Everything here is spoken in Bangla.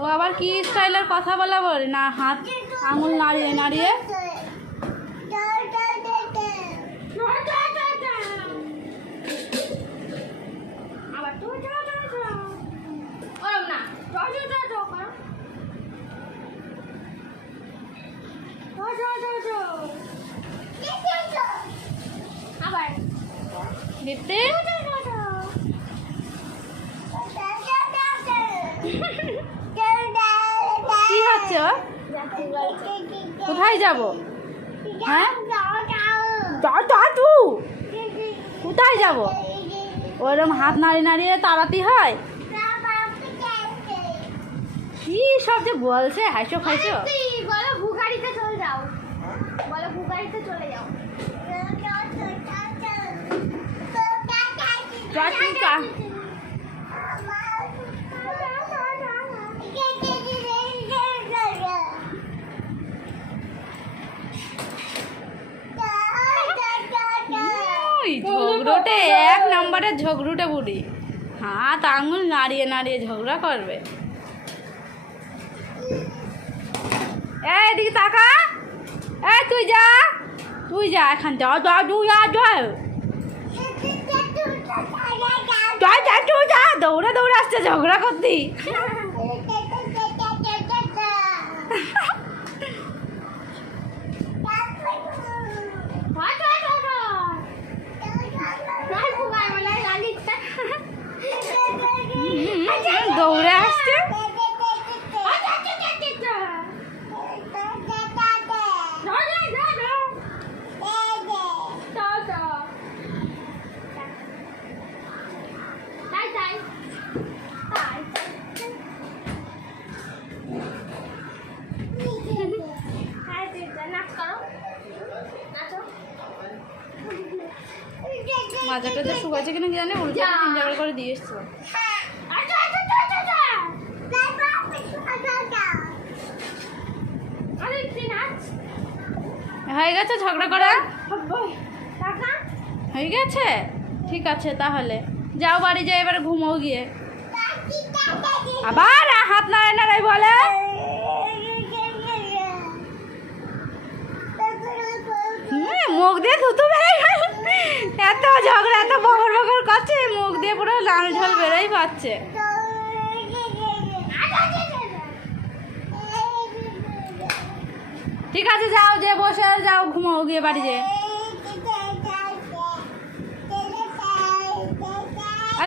ও আবার কি স্টাইলের কথা বলা বলে না, হাত আঙুল নাড়িয়ে নাড়িয়ে। দীপ্তি কি হচ্ছে? কোথায় যাব? হ্যাঁ কোথায় যাব? ওরম হাত নাড়িয়ে নাড়িয়ে তাড়াতে হয়? কি সব যে বলছে, হাসো খাইছো। বলো ভুগাড়িতে চলে যাও, বলো ভুগাড়িতে চলে যাও। ঝগড়ুটে, এক নম্বরের ঝগড়ুটে বুড়ি, হাত আঙুল নাড়িয়ে নাড়িয়ে ঝগড়া করবে। এদিকে তাকা, তুই যা এখান যা, দৌড়ে দৌড়ে আসছে ঝগড়া করতি। দৌড়ে আসছে। মাজাটা তো শুকাচ্ছে কিনা কি জানে, উল্টে 3 জায়গা করে দিয়ে এসছো। হয়ে গেছে ঝগড়া করা? হয়ে গেছে, ঠিক আছে তাহলে যাও বাড়ি যাই, এবার ঘুমো গিয়ে। আবার হাত নাড়াই নাড়াই বলে। মুখ দিয়ে থুতু বেরোয়, এত ঝগড়া এত বকর বকর করছে, মুখ দিয়ে পুরো লাল ঝোল বেরোই পাচ্ছে। ঠিক আছে যাও, যে বসে যাও ঘুমাও গিয়ে বাড়ি যেয়ে।